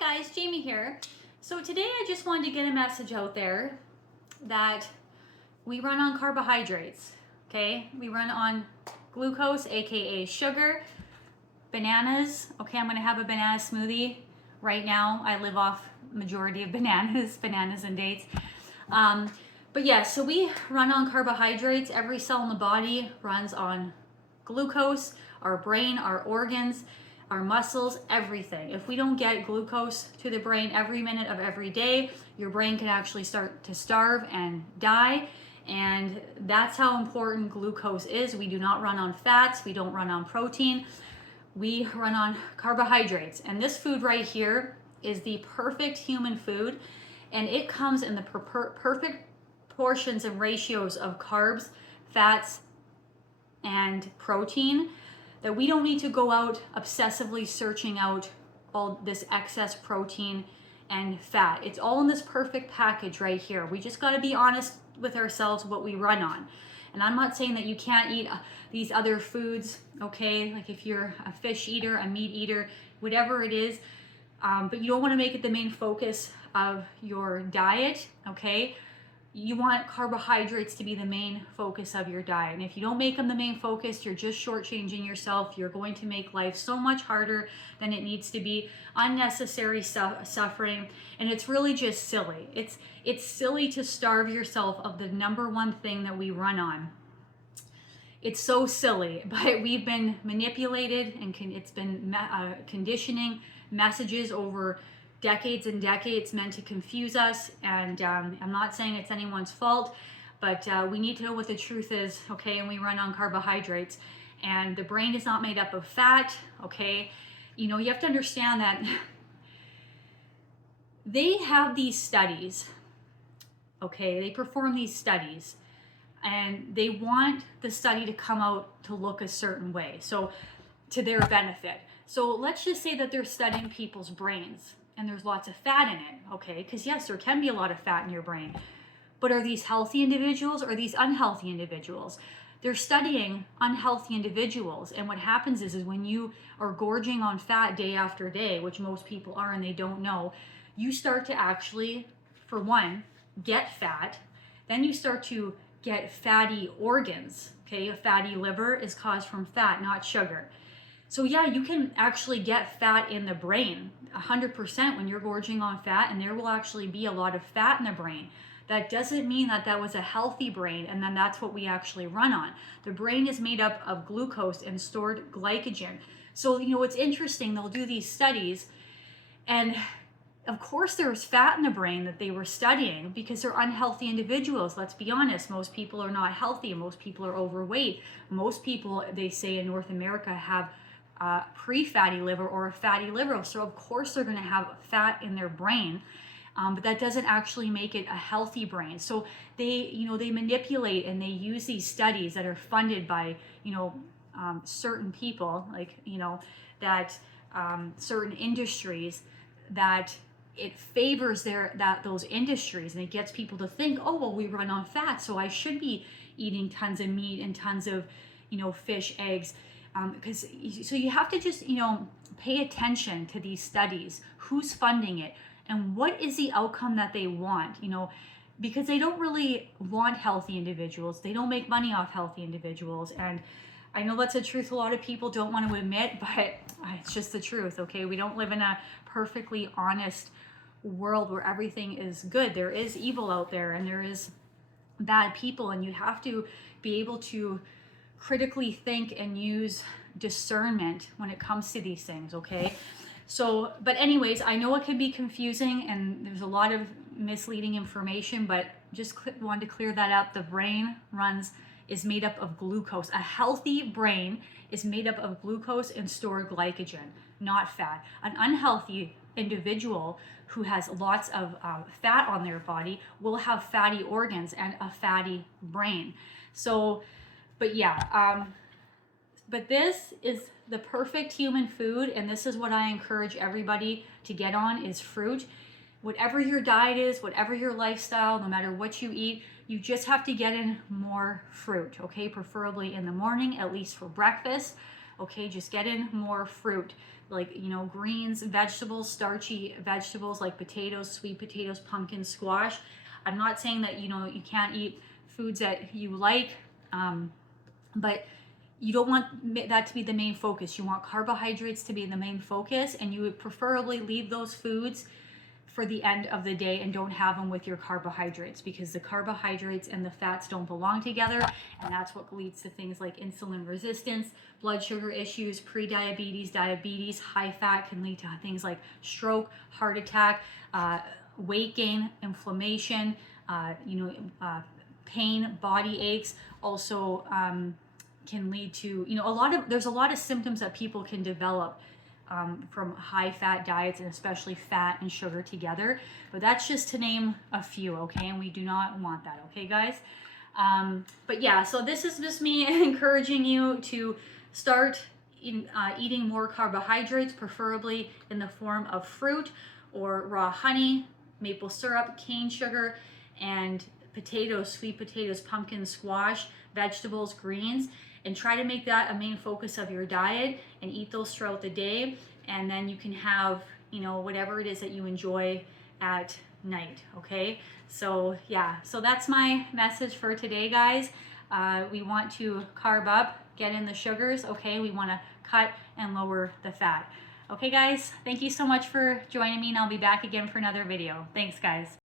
Hi guys, Jamie here. So today I just wanted to get a message out there that we run on carbohydrates, okay? We run on glucose, aka sugar, bananas. Okay, I'm gonna have a banana smoothie right now. I live off majority of bananas and dates. But yeah, so we run on carbohydrates. Every cell in the body runs on glucose, our brain, our organs, our muscles, everything. If we don't get glucose to the brain every minute of every day, your brain can actually start to starve and die. And that's how important glucose is. We do not run on fats, we don't run on protein, we run on carbohydrates. And this food right here is the perfect human food, and it comes in the perfect portions and ratios of carbs, fats, and protein, that we don't need to go out obsessively searching out all this excess protein and fat. It's all in this perfect package right here. We just got to be honest with ourselves what we run on. And I'm not saying that you can't eat these other foods, okay? Like if you're a fish eater, a meat eater, whatever it is, but you don't want to make it the main focus of your diet, okay? You want carbohydrates to be the main focus of your diet. And if you don't make them the main focus, you're just shortchanging yourself. You're going to make life so much harder than it needs to be. Unnecessary suffering. And it's really just silly. It's silly to starve yourself of the number one thing that we run on. It's so silly, but we've been manipulated, and it's been conditioning messages over decades and decades meant to confuse us. And I'm not saying it's anyone's fault, but we need to know what the truth is, okay? And we run on carbohydrates, and the brain is not made up of fat, okay? You know, you have to understand that they have these studies, okay? They perform these studies, and they want the study to come out to look a certain way, so to their benefit. So let's just say that they're studying people's brains, and there's lots of fat in it, okay? Because yes, there can be a lot of fat in your brain. But are these healthy individuals or are these unhealthy individuals? They're studying unhealthy individuals. And what happens is when you are gorging on fat day after day, which most people are and they don't know, you start to actually, for one, get fat. Then you start to get fatty organs, okay? A fatty liver is caused from fat, not sugar. So yeah, you can actually get fat in the brain 100% when you're gorging on fat, and there will actually be a lot of fat in the brain. That doesn't mean that that was a healthy brain, and then that's what we actually run on. The brain is made up of glucose and stored glycogen. So, you know, it's interesting, they'll do these studies, and of course there's fat in the brain that they were studying because they're unhealthy individuals. Let's be honest, most people are not healthy, most people are overweight. Most people, they say in North America, have pre-fatty liver or a fatty liver, so of course they're going to have fat in their brain, but that doesn't actually make it a healthy brain. So they manipulate and they use these studies that are funded by certain people, like that certain industries, that it favors those industries, and it gets people to think, oh well, we run on fat, so I should be eating tons of meat and tons of fish, eggs. So you have to just, pay attention to these studies, who's funding it, and what is the outcome that they want, because they don't really want healthy individuals. They don't make money off healthy individuals. And I know that's a truth a lot of people don't want to admit, but it's just the truth, okay? We don't live in a perfectly honest world where everything is good. There is evil out there, and there is bad people, and you have to be able to critically think and use discernment when it comes to these things, okay? So, but anyways, I know it can be confusing and there's a lot of misleading information, but just wanted to clear that up. The brain is made up of glucose. A healthy brain is made up of glucose and stored glycogen, not fat. An unhealthy individual who has lots of fat on their body will have fatty organs and a fatty brain. So, but yeah, but this is the perfect human food, and this is what I encourage everybody to get on, is fruit. Whatever your diet is, whatever your lifestyle, no matter what you eat, you just have to get in more fruit, okay? Preferably in the morning, at least for breakfast, okay? Just get in more fruit. like, you know, greens, vegetables, starchy vegetables like potatoes, sweet potatoes, pumpkin, squash. I'm not saying that, you know, you can't eat foods that you like, but you don't want that to be the main focus. You want carbohydrates to be the main focus, and you would preferably leave those foods for the end of the day and don't have them with your carbohydrates, because the carbohydrates and the fats don't belong together, and that's what leads to things like insulin resistance, blood sugar issues, pre-diabetes, diabetes. High fat can lead to things like stroke, heart attack, weight gain, inflammation, pain, body aches. Also can lead to, you know, there's a lot of symptoms that people can develop from high fat diets, and especially fat and sugar together. But that's just to name a few, okay? And we do not want that, okay, guys? But yeah, so this is just me encouraging you to start eating more carbohydrates, preferably in the form of fruit or raw honey, maple syrup, cane sugar, and potatoes, sweet potatoes, pumpkin, squash, vegetables, greens, and try to make that a main focus of your diet and eat those throughout the day. And then you can have, you know, whatever it is that you enjoy at night, okay? So yeah, so that's my message for today, guys. We want to carb up, get in the sugars, okay? We want to cut and lower the fat. Okay, guys, thank you so much for joining me, and I'll be back again for another video. Thanks, guys.